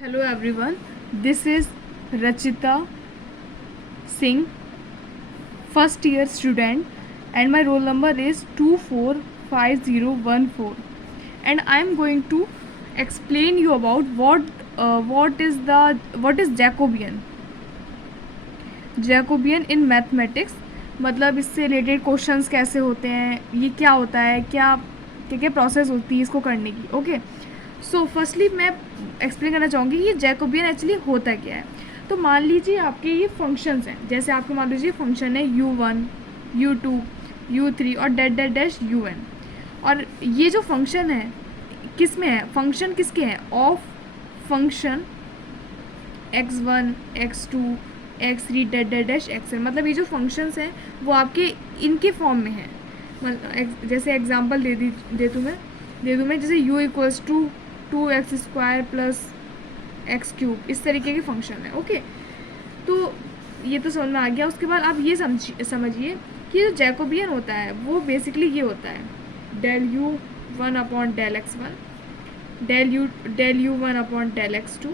Hello everyone, this is Rachita Singh, first year student, and my roll number is 245014, and I am going to explain you about what is Jacobian. Jacobian in mathematics, मतलब इससे related questions कैसे होते हैं, ये क्या होता है, क्या क्या प्रोसेस होती है इसको करने की. ओके, सो फर्स्टली मैं एक्सप्लेन करना चाहूँगी कि ये जैकोबियन एक्चुअली होता क्या है. तो मान लीजिए आपके ये फंक्शंस हैं, जैसे आपके मान लीजिए फंक्शन है u1, u2, u3 और डैट डैट डैश un. और ये जो फंक्शन है किस में है, फंक्शन किसके हैं, of function x1, x2, x3 dot dot dash xn. मतलब ये जो फंक्शंस हैं वो आपके इनके फॉर्म में हैं. जैसे एग्जांपल दे दूँ मैं जैसे u equals to 2x² plus x³ इस तरीके के फंक्शन है. ओके, तो ये तो समझ में आ गया. उसके बाद आप ये समझिए कि जो जैकोबियन होता है वो बेसिकली ये होता है del u1 upon del x1, del u1 upon del x2,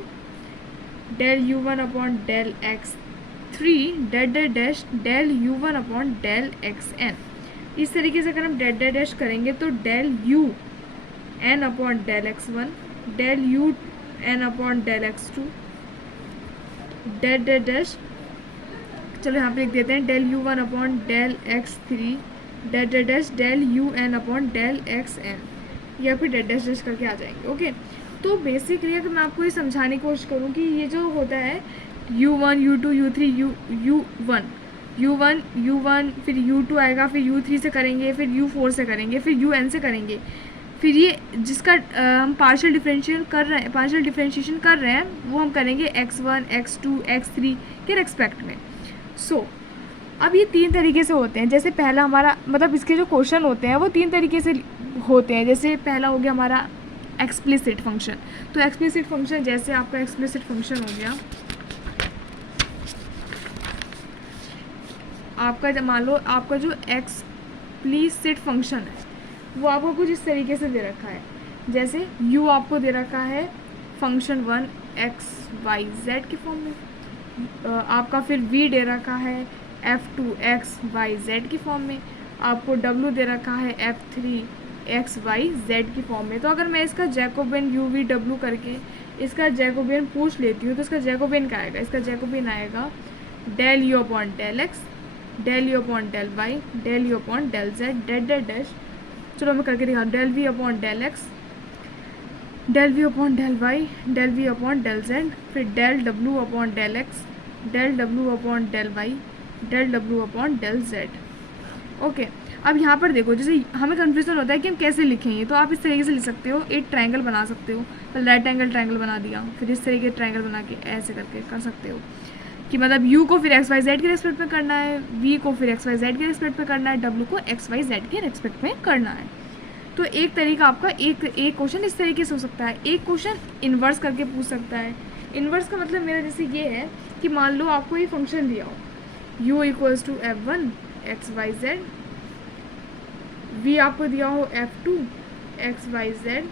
del u1 upon del x3 dot dot dash del u1 upon del xn. इस तरीके से अगर हम डैट डैट डैश करेंगे तो del un upon del x1, del un upon del x2 dot dot dash, चलो यहाँ पे लिख देते हैं del u1 upon del x3 dot dot dash del un upon del xn, या फिर डैट डैश डैश करके आ जाएंगे. ओके, तो बेसिकली अगर मैं आपको ये समझाने की कोशिश करूँ कि ये जो होता है u1, u2, u3, u1 फिर u2 आएगा, फिर u3 से करेंगे, फिर u4 से करेंगे, फिर un से करेंगे, फिर ये जिसका हम पार्शियल डिफरेंशिएशन कर रहे हैं वो हम करेंगे x1, x2, x3 के रेस्पेक्ट में. सो अब ये तीन तरीके से होते हैं. जैसे पहला हमारा मतलब इसके जो क्वेश्चन होते हैं वो तीन तरीके से होते हैं. जैसे पहला हो गया हमारा एक्सप्लिसिट फंक्शन. तो एक्सप्लिसिट फंक्शन जैसे आपका एक्सप्लिसिट फंक्शन हो गया आपका, मान लो आपका जो एक्सप्लिसिट फंक्शन है वो आपको कुछ इस तरीके से दे रखा है. जैसे u आपको दे रखा है फंक्शन 1 x(y)z के फॉर्म में, आपका फिर v दे रखा है f2 x(y)z की फॉर्म में, आपको w दे रखा है f3 x(y)z की फॉर्म में. तो अगर मैं इसका जैकोबियन u v w करके इसका जैकोबियन पूछ लेती हूँ तो इसका जैकोबियन क्या आएगा, इसका जैकोबियन आएगा del u upon del x, del u upon del y, del u upon del z dot dot dash. चलो मैं करके दिखा, del v upon del x, del v upon del y, del v upon del z, फिर del w upon del x, del w upon del y, del w upon del z. Okay, अब यहाँ पर देखो जैसे हमें confusion होता है कि हम कैसे लिखेंगे, तो आप इस तरीके से लिख सकते हो. एक ट्रायंगल बना सकते हो, पहले राइट एंगल ट्रायंगल बना दिया, फिर इस तरीके ट्रायंगल बना के ऐसे करके कर सकते हो कि मतलब u को फिर xyz के रेस्पेक्ट में करना है, v को फिर xyz के रेस्पेक्ट में करना है, w को xyz के रेस्पेक्ट में करना है. तो एक तरीका आपका एक क्वेश्चन इस तरीके से हो सकता है. एक क्वेश्चन इन्वर्स करके पूछ सकता है. इन्वर्स का मतलब मेरा जैसे ये है कि मान लो आपको ये फंक्शन दिया हो u equals to f1 xyz, v आपको दिया हो f2 xyz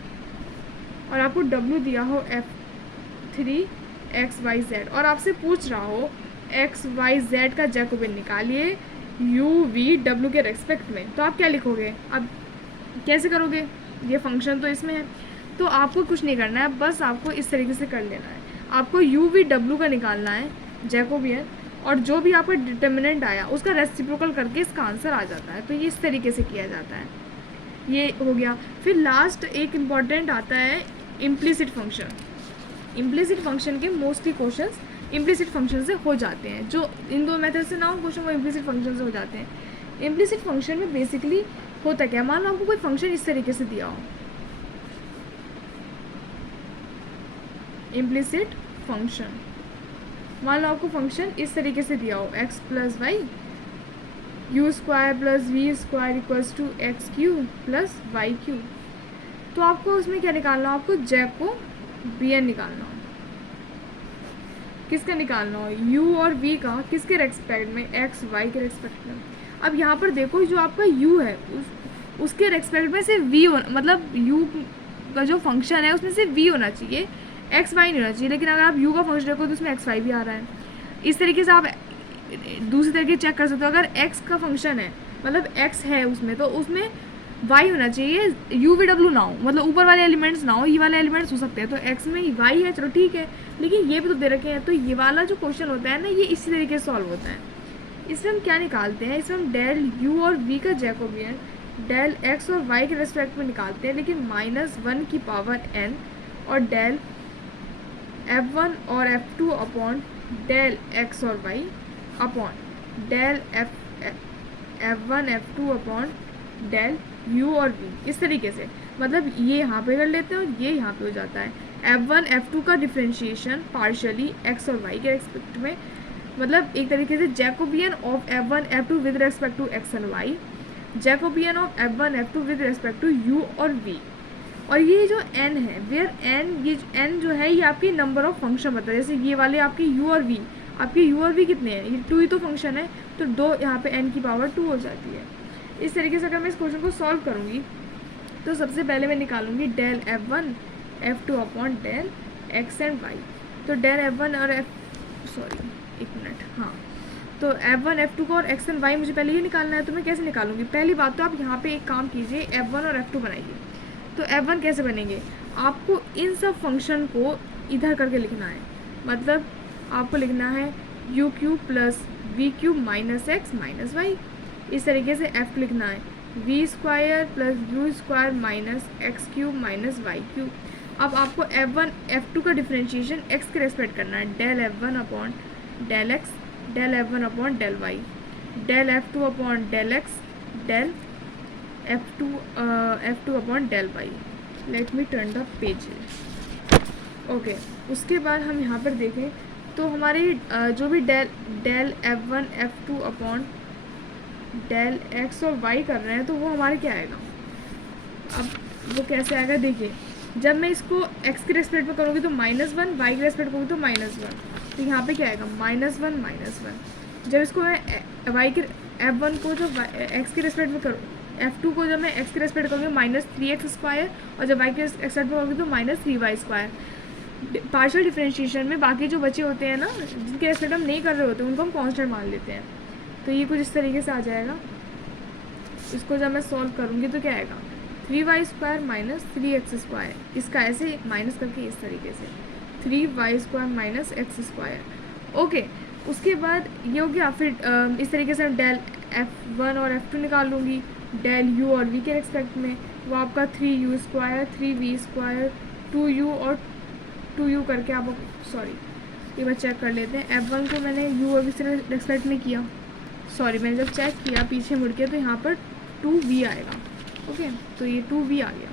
और आपको w दिया हो f3 xyz, और आपसे पूछ रहा हो xyz का जैकोबियन निकालिए u v w के रेस्पेक्ट में. तो आप क्या लिखोगे, अब कैसे करोगे, ये फंक्शन तो इसमें है. तो आपको कुछ नहीं करना है, बस आपको इस तरीके से कर लेना है. आपको u v w का निकालना है जैकोबियन, और जो भी आपका डिटर्मिनेंट आया उसका रेसिप्रोकल करके इसका आंसर आ जाता है. तो ये इस तरीके से किया जाता है. ये हो गया. फिर लास्ट एक इम्पॉर्टेंट आता है इम्प्लिसिट फंक्शन. इम्प्लिसिट फंक्शन के मोस्टली क्वेश्चंस इम्प्लिसिट फंक्शन से हो जाते हैं. जो इन दो मेथड से ना हो क्वेश्चन वो इम्प्लिसिट फंक्शन से हो जाते हैं. इम्प्लिसिट फंक्शन में बेसिकली होता क्या, मान लो आपको कोई फंक्शन इस तरीके से दिया हो, इम्प्लिसिट फंक्शन, मान लो आपको फंक्शन इस तरीके से दिया हो x plus y u square plus v square equals to x³ plus y³. तो आपको उसमें क्या निकालना हो, आपको जैकोबियन निकालना हो. किसका निकालना हो, u और v का, किसके रेस्पेक्ट में, x y के रेस्पेक्ट में. अब यहाँ पर देखो जो आपका u है उसके रेस्पेक्ट में से v होना, मतलब u का जो फंक्शन है उसमें से v होना चाहिए, एक्स वाई नहीं होना चाहिए, लेकिन अगर आप यू का फंक्शन रखो तो उसमें एक्स वाई भी आ रहा है। इस तरीके से आप दूसरी तरीके चेक कर सकते हो। अगर एक्स का फंक्शन है मतलब एक्स है उसमें, तो उसमें वाई होना चाहिए, यू वी डब्ल्यू ना हो, मतलब ऊपर वाले एलिमेंट्स ना हो, ये वाले एलिमेंट्स हो सकते हैं। तो एक्स में वाई है, चलो ठीक है, लेकिन ये भी तो दे रखे हैं। तो ये वाला जो क्वेश्चन होता है ना, ये इसी तरीके से सॉल्व होता है। इसमें हम क्या निकालते हैं, इसमें हम डेल यू और वी का जैकोबियन डेल एक्स और वाई के रेस्पेक्ट में निकालते हैं, लेकिन -1 की पावर n और डेल f1 और f2 अपॉन डेल x और y upon del f1 f2 upon del u और v, इस तरीके से। मतलब ये यहाँ पे कर लेते हैं और ये यहाँ पे हो जाता है। f1 f2 का डिफ्रेंशिएशन पार्शियली x और y के रेस्पेक्ट में, मतलब एक तरीके से Jacobian of f1 f2 with respect to x and y, Jacobian of f1 f2 with respect to u और v। और ये जो n है, वेयर n, ये n जो है ये आपकी नंबर ऑफ फंक्शन बता है। जैसे ये वाले आपके u और v, आपके u और v कितने हैं, ये 2 ही तो फंक्शन है, तो 2 यहाँ पे n की पावर 2 हो जाती है। इस तरीके से अगर मैं इस क्वेश्चन को सॉल्व करूँगी तो सबसे पहले मैं निकालूंगी del f1 f2 upon del x and y। तो डेल f1 और तो f1 f2 को और x एंड y मुझे पहले ही निकालना है। तो मैं कैसे निकालूंगी, पहली बात तो आप यहाँ पे एक काम कीजिए, f1 और f2 बनाइए। तो f1 कैसे बनेंगे, आपको इन सब फंक्शन को इधर करके लिखना है, मतलब आपको लिखना है u cube plus v cube minus x minus y. इस तरीके से f लिखना है v square plus u square minus x cube minus y cube. अब आपको f1 f2 का डिफ्रेंशिएशन x के रेस्पेक्ट करना है, del f1 upon del x, del f1 upon del y, del f2 upon del x, del f2 upon del y. Let me turn the page. Okay, उसके बाद हम यहाँ पर देखें तो हमारे जो भी del f1 f2 upon del x और y कर रहे हैं, तो वो हमारे क्या आएगा। अब वो कैसे आएगा देखिए, जब मैं इसको x के रेस्पेक्ट में करूँगी तो -1, y के रेस्पेक्ट करूँगी तो -1, तो यहाँ पे क्या आएगा -1। जब इसको मैं y के f1 को जो x के रेस्पेक्ट में करूँ, f2 को जब मैं x के रेस्पेक्ट करूँगी -3x², और जब y के रेस्पेक्ट में करूँगी तो -3y²। पार्शियल डिफरेंशिएशन में बाकी जो बचे होते हैं ना, जिनके रेस्पेक्ट हम नहीं कर रहे होते, उनको हम कांस्टेंट मान लेते हैं। तो ये कुछ इस तरीके से आ जाएगा। इसको जब मैं सॉल्व करूँगी तो क्या आएगा 3y² माइनस 3x², इसका ऐसे माइनस करके इस तरीके से 3y² माइनस x²। ओके, उसके बाद ये हो गया। फिर इस तरीके से डेल f1 और f2 निकाल लूँगी डेल u और v के रेस्पेक्ट में, वो आपका 3u² 3v², 2u और 2u करके आप ये मैं चेक कर लेते हैं। f1 को मैंने u और v से रेस्पेक्ट में किया, मैंने जब चेक किया पीछे मुड़ के तो यहाँ पर 2v आएगा। ओके, तो ये 2v आ गया।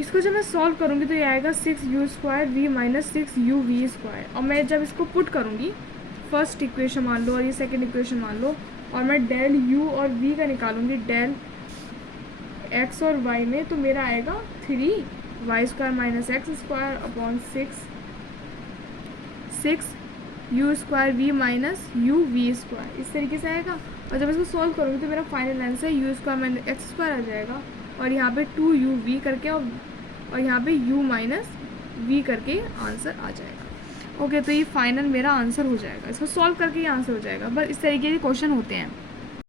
इसको जब मैं सॉल्व करूँगी तो ये आएगा 6u² v माइनस 6uv²। और मैं जब इसको पुट करूँगी, फर्स्ट इक्वेशन मान लो और ये सेकंड इक्वेशन मान लो, और मैं डेल u और v का निकालूंगी डेल x और y में, तो मेरा आएगा 3y² minus x² upon 6u² v minus uv², इस तरीके से आएगा। और जब इसको सॉल्व करूँगी तो मेरा final answer u² minus x² आ जाएगा, और यहाँ पे 2uv करके और यहाँ पे u माइनस v करके आंसर आ जाएगा। ओके, तो ये फाइनल मेरा आंसर हो जाएगा, इसको सॉल्व करके ये आंसर हो जाएगा। बस इस तरीके के क्वेश्चन होते हैं।